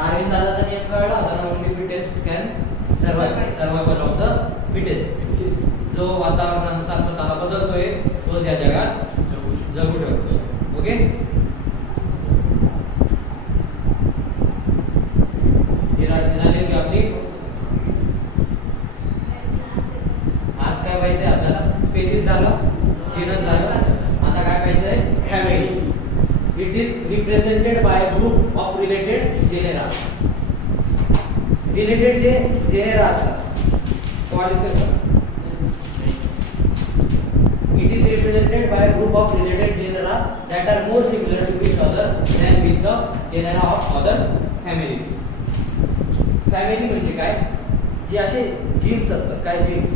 Darwin दादाचा नियम कळला होता, only fittest can survival of the fittest. जो वातावरणानुसार स्वतःला बदलतोय तोच या जगात जगू शकतो. ओके, ही राशी झाली होती आपली. आज काय पाहिजे आपल्याला? स्पेसिस झालं, जीनस झालं, आता काय पाहिजे? Family. It is represented by group of related genera. Related जे जेनेरा असतात it is represented by a group of related genera that are more similar to each other than with the genera of other families. Family म्हणजे काय? जे असे jeans असतात. काय jeans?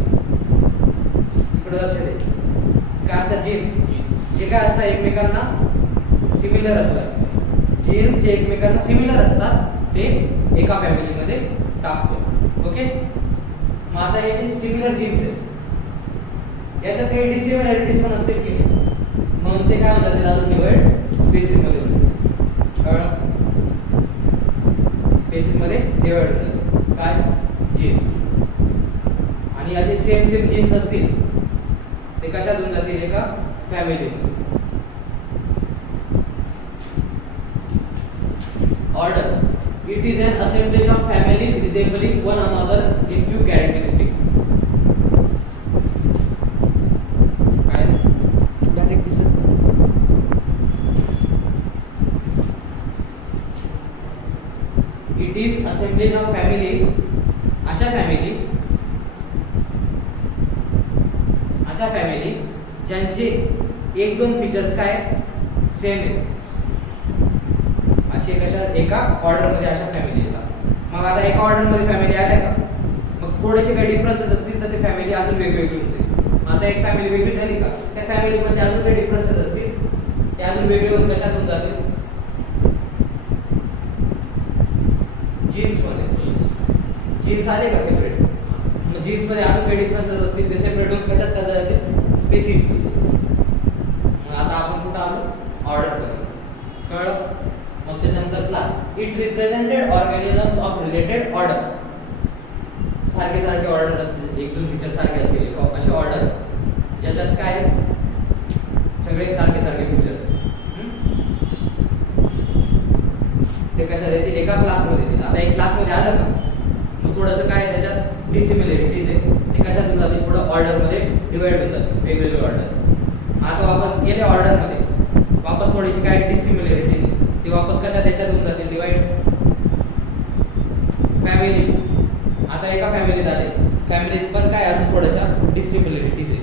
इकडे लक्ष दे. काय असतात जीन्स? जे काय असतात एकमेकांना सिमिलर असतात. जीन्स जे एकमेकांना सिमिलर असतात ते एका फॅमिलीमध्ये टाकतो. ओके, मग आता हे जे सिमिलर जीन्स आहेत याच्यात काही डिसिमिलॅरिटीज पण असतील की नाही, म्हणून ते काय होतात? त्याला अजून डिवाइड स्पेसिस मध्ये होतात. स्पेसिस मध्ये डिवाइड होतात. काय? जीन्स. आणि असे सेम जीन्स असतील ते कशातून जातील? एका फॅमिलीमध्ये. Order. It is an assemblage of families resembling one another in few characteristics. It is assemblage of families. अशा फॅमिली ज्यांचे एक दोन फीचर्स काय सेम आहेत. असे कशा एका ऑर्डर मध्ये अशा फॅमिली येतात. मग आता एका ऑर्डर मध्ये फॅमिली आल्या का, मग थोडेसे काही डिफरन्सेस असतील तर ते फॅमिली अजून वेगवेगळी होते. आता एक फॅमिली वेगळी झाली का, त्या फॅमिलीमध्ये अजून काही डिफरन्सेस असतील ते अजून वेगळे होऊन कशातून जातील? जीन्स मध्ये. जीन्स आले का सेपरेट, मग जीन्स मध्ये अजून काही डिफरन्सेस असतील ते सेपरेट होऊन कशात चालले जातील? स्पेसिस. मग आता आपण कुठं आलो? ऑर्डर मध्ये. कळलं? मग त्याच्यानंतर class. It represented organisms of related order. सारखे ऑर्डर असतील, एक दोन फीचर सारखे असतील असे ऑर्डर ज्याच्यात काय सगळे सारखे फीचर्स ते कशात येतील? एका क्लासमध्ये येतील. आता एक क्लासमध्ये आलं ना, मग थोडंसं काय त्याच्यात डिसिमिलॅरिटीज आहे ते कशातून जातील? थोडं ऑर्डरमध्ये डिवाइड होऊन जातील, वेगवेगळे ऑर्डर. आता वापस गेले ऑर्डरमध्ये, वापस थोडीशी काय डिसिमिलॅरिटीज आहे ते वापस कशा त्याच्यात होऊन जातील? डिवाइड. फॅमिली. आता एका फॅमिलीत आले, फॅमिलीत पण काय अजून थोड्याशा डिसिमिलॅरिटीज आहे.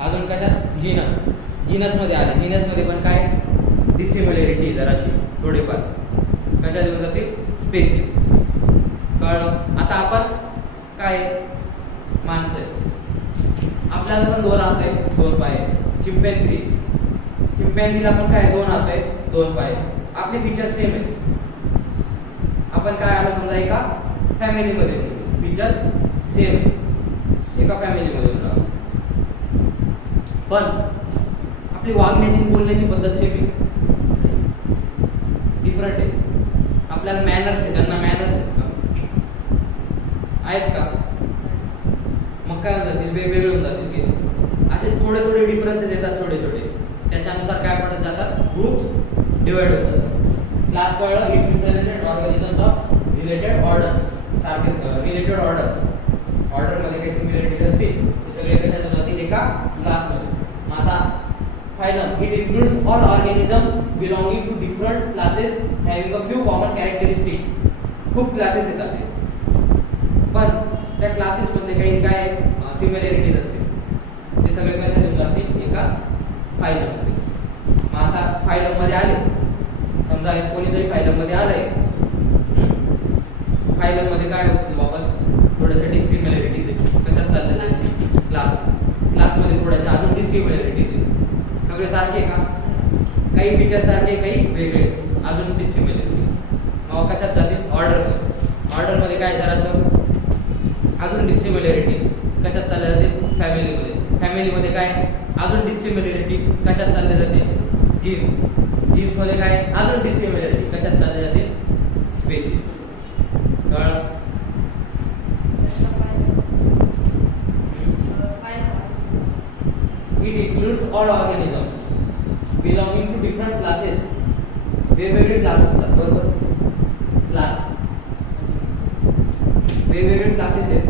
अजून कशा? जीनस मध्ये आले, जीनस मध्ये पण काय डिसिमिलॅरिटी जराशी थोडीफार कशा देऊन जातील? स्पेसिस. कळलं? आता आपण काय माणसं आपल्याला पण दोन हात आहे दोन पाय. चिंपॅन्झीला पण काय दोन हात आहे दोन पाय. आपले फीचर सेम आहे. आपण काय आलं समजा एका फॅमिलीमध्ये, फीचर सेम एका फॅमिलीमध्ये होणार, पण आपली वागण्याची बोलण्याची पद्धत सेम आहे, डिफरंट आहे. आपल्याला मॅनर्स आहे, त्यांना मॅनर्स आहेत का? मग काय होऊन जातील? वेगवेगळे होऊन जातील की असे थोडे डिफरन्सेस येतात छोटे. त्याच्यानुसार काय पडत जातात? ग्रुप्स डिवाइड होत जातात. क्लास कळलं. It represented organisms of related orders. सारखे रिलेटेड ऑर्डर्स. ऑर्डर मध्ये काही सिमिलॅरिटीज असतील ते सगळे कशात जातील? एका क्लासमध्ये. आता phylum. It includes all organisms belonging to different classes having a few common characteristic. खूप क्लासेस आहेत असे, पण त्या क्लासेस मध्ये काही काय सिमिलॅरिटीज असतील ते सगळे कशात येऊन जातील? एका फायलम मध्ये. मग आता फायलम मध्ये आले, समजा कोणीतरी फायलम मध्ये आलंय, फायलम मध्ये काय होतं? वापस थोडंसं डिसिमिलॅरिटीज आहे. कशात चाललंय? क्लासमध्ये थोड्याशा अजून डिसिमिलॅरिटीज आहे. सगळे सारखे का? काही फीचर सारखे, काही वेगळे, अजून डिसिमिलॅरिटीज. मग कशात जातील? ऑर्डर मध्ये काय जरासं अजून डिसिमिलॅरिटी कशात चालल्या जातील? फॅमिलीमध्ये काय अजून डिसिमिलॅरिटी कशात चालल्या जातील? जीन्स मध्ये काय अजून डिसिमिलॅरिटी कशात चालल्या जातील? Species. All organisms belonging to different classes. वेगवेगळे क्लास असतात बरोबर. क्लास वेगवेगळे क्लासेस आहेत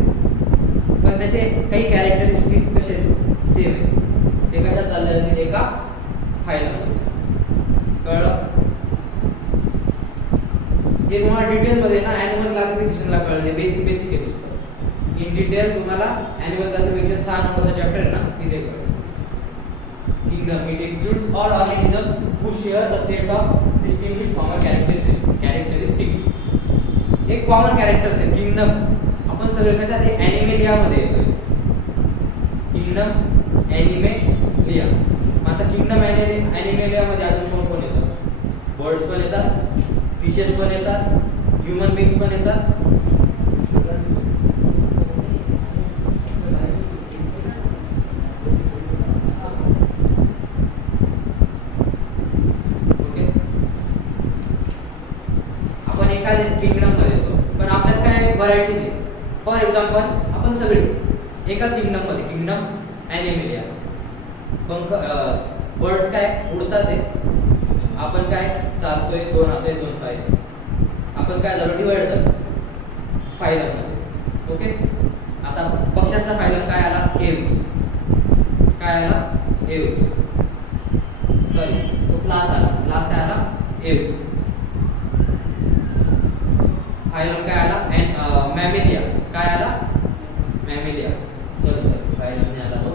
पण त्याचे काही कॅरेक्टरिस्टिक कसे सेम आहे. ते कशात चालले जातील एका फाईलमध्ये. कळलं. हे तुम्हाला डिटेल मध्ये ना ॲनिमल क्लासिफिकेशनला कळले. बेसिक आहे पुस्तक. इन डिटेल तुम्हाला ॲनिमल क्लासिफिकेशन 6 नंबरचा चॅप्टर आहे ना तिथे कळेल. Kingdom it includes all organisms who share a set of distinguished common characteristics. एक कॉमन कॅरेक्टर्स आहे किंगडम. आपण सगळे कशात आहे ॲनिमेलिया मध्ये येतोय. Kingdom Animalia. आता किंगडम ॲनिमेलिया मध्ये अजून कोण येतात. बर्ड्स पण येतात, फिशेस पण येतात, ह्युमन बीइंग्स पण येतात. किंगडम मध्ये येतो पण आपल्यात काय व्हरायटीज आहे. फॉर एक्झाम्पल आपण सगळे एकाच किंगडम मध्ये किंगडम ॲनिमेलिया. पंख बर्ड्स काय उडतात आहे. आपण काय चालतोय 2 हात 2 पाय. आपण काय झालो डिवाइड झालो फायलम मध्ये. ओके. आता पक्ष्यांचा फायलम काय आला एव्स. काय आला एव्स. सॉरी तो क्लास आला. क्लास काय आला एव्स. फायलम काय आला मॅमेलिया. काय आला मॅमेलिया. सॉरी फायलम ने आला तो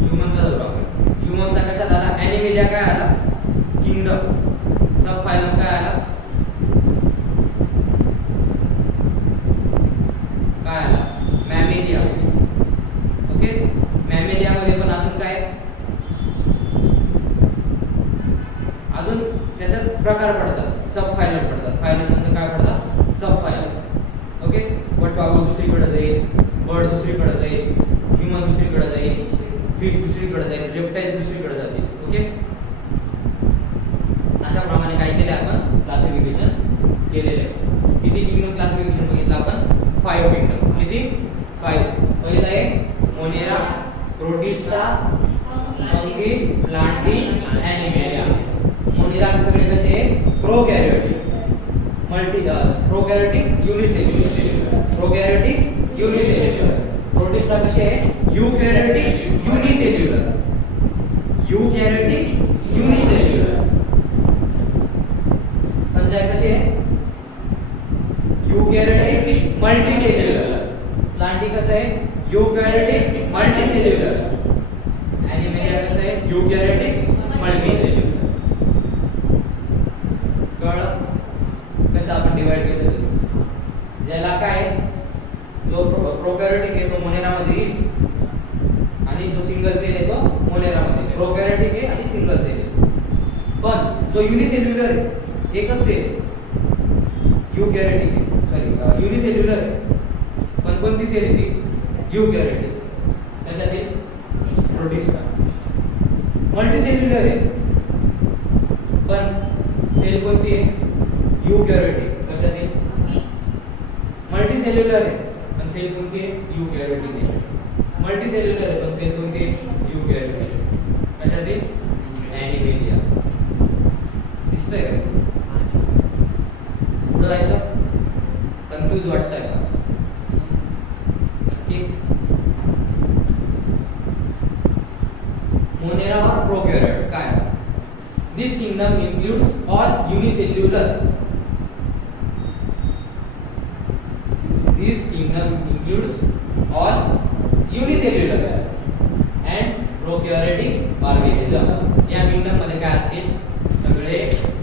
ह्युमनचा जो प्रॉब्लेम. ह्युमनचा कशात आला ॲनिमेलिया. काय आला किंगडम. सब फायलम काय आला काय आला मॅमेलिया. ओके. मॅमेलिया मध्ये पण अजून काय अजून त्याच्यात प्रकार पडतात. सब फायलम पडतात. फायलम नंतर काय पडतात सब फायलम. ओके. वटवाघूळ दुसरीकडे जाईल, बर्ड दुसरीकडे जाईल, ह्युमन दुसरीकडे जाईल, फिश दुसरीकडे जाईल, रेप्टाइल्स दुसरीकडे जातील. ओके. अशा प्रमाणे काय केले आपण क्लासिफिकेशन केलेले आहे. किती किंगडम क्लासिफिकेशन बघितलं आपण 5 किंगडम. किती 5. पहिलं आहे Monera, protista, fungi, Plantae, Animalia. Monera सगळे कसे प्रोकॅरियोटिक, प्रोकॅरियोटिक युनिसेल्युलर. प्रोकॅरियोटिक युनिसेल्युलर. प्रोटिस्टा कसे यूकॅरियोटिक युनिसेल्युलर. यूकॅरियोटिक युनिसेल्युलर. म्हणजे कसे यूकॅरियोटिक मल्टीसेल्युलर. प्लांटी कसं आहे यूकॅरियोटिक मल्टीसेल्युलर. ॲनिमेलिया कसं आहे यूकॅरियोटिक मल्टीसेल्युलर. कसं आपण डिवाइड केलं ज्याला काय जो प्रोकॅरियोटिक आहे तो मोनेरा मध्ये येईल आणि जो सिंगल सेल आहे तो मोनेरा मध्ये. प्रोकॅरियोटिक आहे आणि सिंगल सेल आहे. पण जो युनिसेल्युलर आहे एकच सेल यूकॅरियोटिक आहे. सॉरी युनिसेल्युलर आहे पण कोणती सेल आहे ती यूकॅरियोटिक. कशातील प्रोटिस्टा. मल्टीसेल्युलर आहे पण सेल कोणती आहे यूकॅरियोटिक. कशातील मल्टीसेल्युलर आहे पण सेल कोणती आहे यूकॅरियोटिक आहे. मल्टीसेल्युलर आहे पण सेल कोणती आहे यूकॅरियोटिक आहे. कशातील ॲनिमेलिया. दिसतंय का पुढे जायचं. कन्फ्यूज वाटतंय का नक्की. मोनेरा और प्रोकॅरियोट काय असतं. This kingdom includes all unicellular. This kingdom includes all unicellular and prokaryotic organisms. या kingdom मध्ये काय असतील सगळे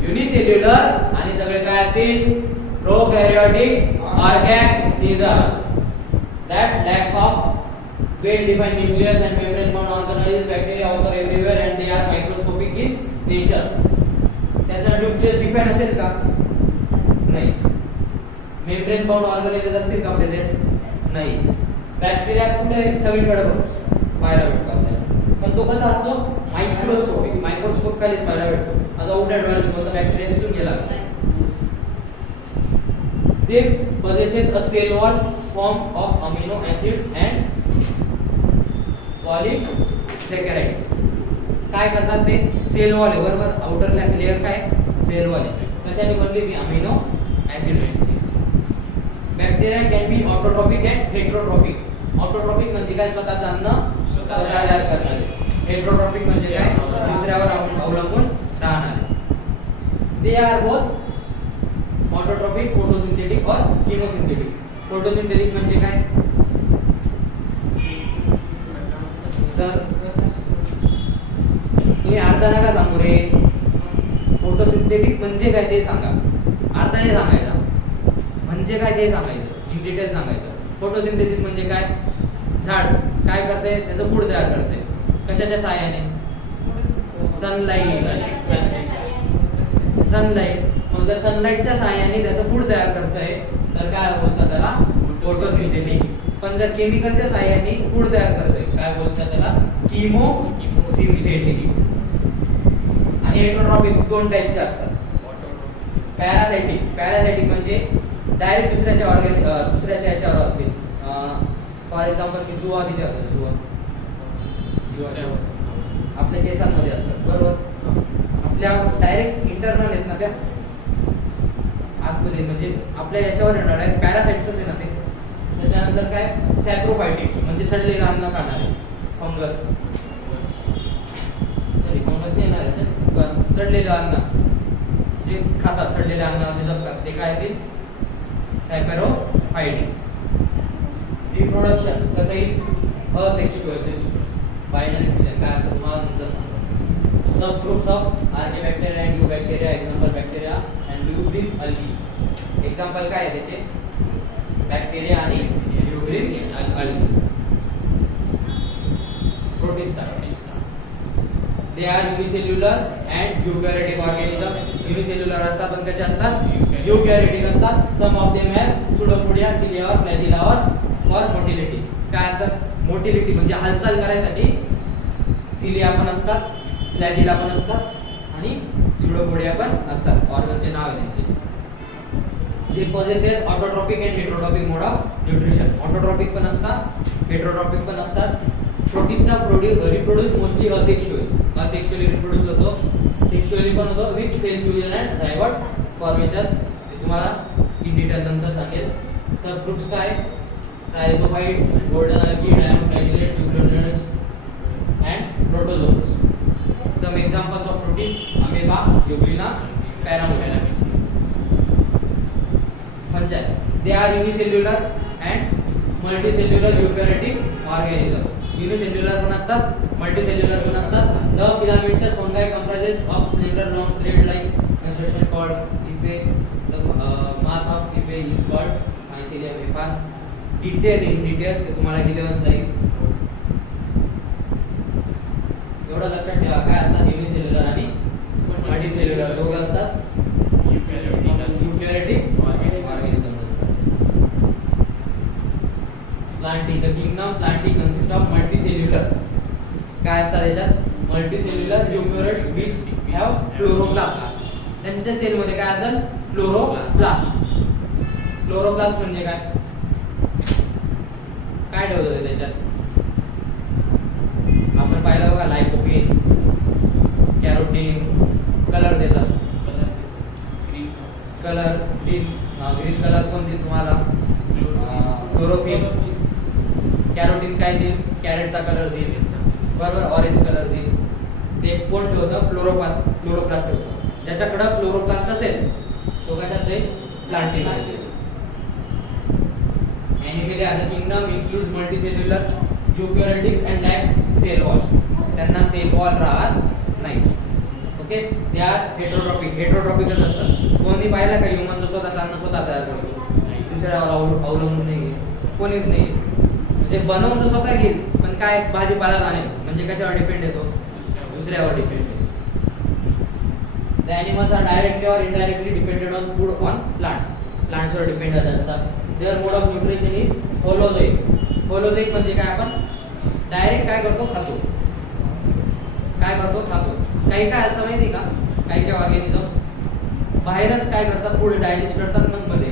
युनिसेल्युलर आणि सगळे काय असतील prokaryotic organisms that lack of well defined nucleus and membrane bound organelles. Bacteria occur everywhere and they are microscopic in nature. त्याचा न्यूक्लियस डिफाइन असेल का नाही. मेम्ब्रेन बाउंड ऑर्गॅनिझम्स असतील का प्रेझेंट नाही. बॅक्टेरिया कुठे सगळीकडे पाहायला भेटतो आपल्याला पण तो कसा असतो मायक्रोस्कोपिक. मायक्रोस्कोप खाली पाहायला भेटतो. माझा उघड्या डोळ्याने कोणता बॅक्टेरिया दिसून गेला. ते possesses a cell wall formed of amino acids and पॉलिसेकराइड्स काय करतात ते सेल वॉल आहे बरोबर आउटर लेयर काय सेल वॉल आहे कशाने बनली ती अमिनो ऍसिड रेंजची bacteria can be autotrophic and heterotrophic autotrophic म्हणजे काय स्वतःचं अन्न स्वतः तयार करणारे हेटेरोट्रॉपिक म्हणजे काय दुसऱ्यावर अवलंबून राहणारे they are both autotrophic photosynthetic और कीमोसिंथेटिक फोटोसिंथेटिक म्हणजे काय सर तुम्ही अर्धा नका सांगू रे फोटोसिंथेटिक म्हणजे काय ते सांगा अर्धा नाही सांगायचा म्हणजे काय ते सांगायचं इन डिटेल सांगायचं फोटोसिंथेसिस म्हणजे काय झाड काय करते त्याचं फूड तयार करते कशाच्या सहाय्याने सनलाईट मग जर सनलाईटच्या सहाय्याने त्याचं फूड तयार करतंय तर काय बोलतात त्याला फोटोसिंथेटिक पण जर केमिकलच्या सहाय्याने फूड तयार करतंय काय बोलतात त्याला कीमोसिंथेटिक आणि हेटेरोट्रॉपिक दोन टाइपचे असतात पॅरासाइटिक म्हणजे डायरेक्ट दुसऱ्याच्या याच्यावर असतील फॉर एक्झाम्पल की जुवा दिले होते जुवा आपल्या केसांमध्ये असतात बरोबर आपल्या डायरेक्ट इंटरनल आहेत ना त्या आतमध्ये म्हणजे आपल्या याच्यावर येणार आहे पॅरासाइट्सच आहे ना ते त्याच्यानंतर काय सॅप्रोफायटिक म्हणजे सडलेलं अन्न खाणारे फंगस नाही ना सडलेलं अन्न जे खातात सडलेलं अन्न जे जपतात ते काय ते सॅप्रोफायटिक रिप्रोडक्शन कसं येईल असेक्शुअल बायनरी फिशन काय असतं तुम्हाला नंतर सांगतो sub groups of archaebacteria and eubacteria example bacteria and blue green algae example काय आहे त्याचे बॅक्टेरिया आणि blue green algae protista they are unicellular and eukaryotic organism unicellular असतात पण कसे असतात यूकॅरियोटिक असतात some of them have pseudopodia cilia और फ्लॅजिला और फॉर मोटिलिटी काय असतात मोटिलिटी म्हणजे हालचाल करायसाठी सिलिया पण असतात फ्लॅजिला पण असतात आणि सुडोपोडिया पण असतात ऑर्गनचे नाव आहे त्यांचे they possesses autotrophic and heterotrophic mode of nutrition autotrophic पण असतात heterotrophic पण असतात protista reproduce mostly asexually reproduce होतो सेक्शुअली पण होतो with cell fusion and zygote formation ते तुम्हाला इन डिटेल नंतर सांगेल सब ग्रुप्स काय chrysophytes golden algae dinoflagellates euglenoids and protozoans some examples of protist amoeba euglena paramecium म्हणजे they are unicellular and multicellular eukaryotic organism unicellular पण असतात multicellular पण असतात the filamentous fungi comprises of slender long thread like construction called hyphae the mass of hyphae is called mycelium एफार in detail ते तुम्हाला दिलेलं जाईल एवढं लक्षात ठेवा काय असतात युनिसेल्युलर आणि मल्टीसेल्युलर दोघं असतात यूकॅरियोटिक organism Plantae, the kingdom Plantae consists of multicellular. काय असतात याच्यात मल्टीसेल्युलर यूकॅरियोट्स which have chloroplast. त्यांच्या सेल मध्ये काय असेल क्लोरोप्लास्ट. क्लोरोप्लास्ट म्हणजे काय काय ठेवतो त्याच्यात आपण पाहिलं बघा लाइकोपीन कॅरोटीन कलर देतात कलर ग्रीन कलर कोणती तुम्हाला क्लोरोफिल कॅरोटीन काय देईल कॅरेटचा कलर देईल बरोबर ऑरेंज कलर देईल ते कोण ठेवतं क्लोरोप्लास्ट ठेवतो ज्याच्याकडे क्लोरोप्लास्ट असेल तो कशात जाईल planting Animalia the kingdom includes multicellular eukaryotics and lack cell wall त्यांना सेल वॉल राहत नाही ओके दे आर हेटेरोट्रॉपिकच असतात कोणी पाहिलं का ह्यूमनचं स्वतःचं अन्न स्वतः तयार करतो दुसऱ्यावर अवलंबून नाही कोणीच नाही म्हणजे बनवून तर स्वतः घेईल पण काय भाजीपाला जाणे म्हणजे कशावर डिपेंड येतो दुसऱ्यावर डिपेंड येतो The animals are directly or indirectly dependent on food on plants were dependent असतात their mode of nutrition is holozoic म्हणजे काय आपण डायरेक्ट काय करतो खातो काही काय असतं माहिती का काही ऑर्गॅनिझम्स बाहेरच काय करतात फूड डायजेस्ट करतात मग मध्ये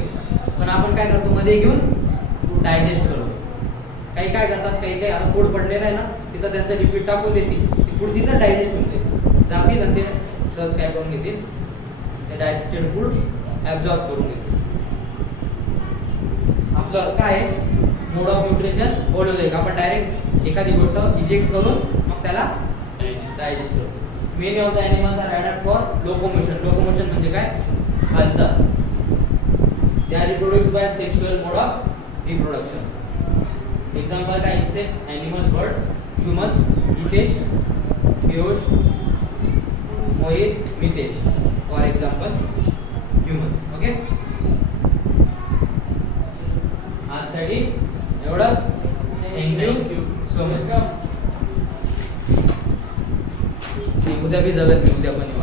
पण आपण काय करतो मध्ये घेऊन डायजेस्ट करतो काही काय करतात काही आता फूड पडलेलं आहे ना ते तिथं त्यांचं लिपिड टाकून देतील, ती फूड तिथं डायजेस्ट होऊन जाईल, जातील आणि ते सहज काय करून घेतील, ते डायजेस्टेड फूड ॲब्झॉर्ब करून घेतील. आपलं काय मोड ऑफ न्यूट्रिशन बोलवलं आहे, आपण डायरेक्ट एखादी गोष्ट इजेक्ट करून मग त्याला डायजेस्ट करतो. Many of the animals are adapt for locomotion. Locomotion म्हणजे काय? हालचाल. They are reproduced by sexual mode of reproduction. Example काय? Insect, animal, birds, humans, Hitesh, Piyush, Mohit, Mitesh. For example humans. Okay, आजसाठी एवढंच. Thank you so much. उद्या बी जगत मी, उद्या पण येऊ.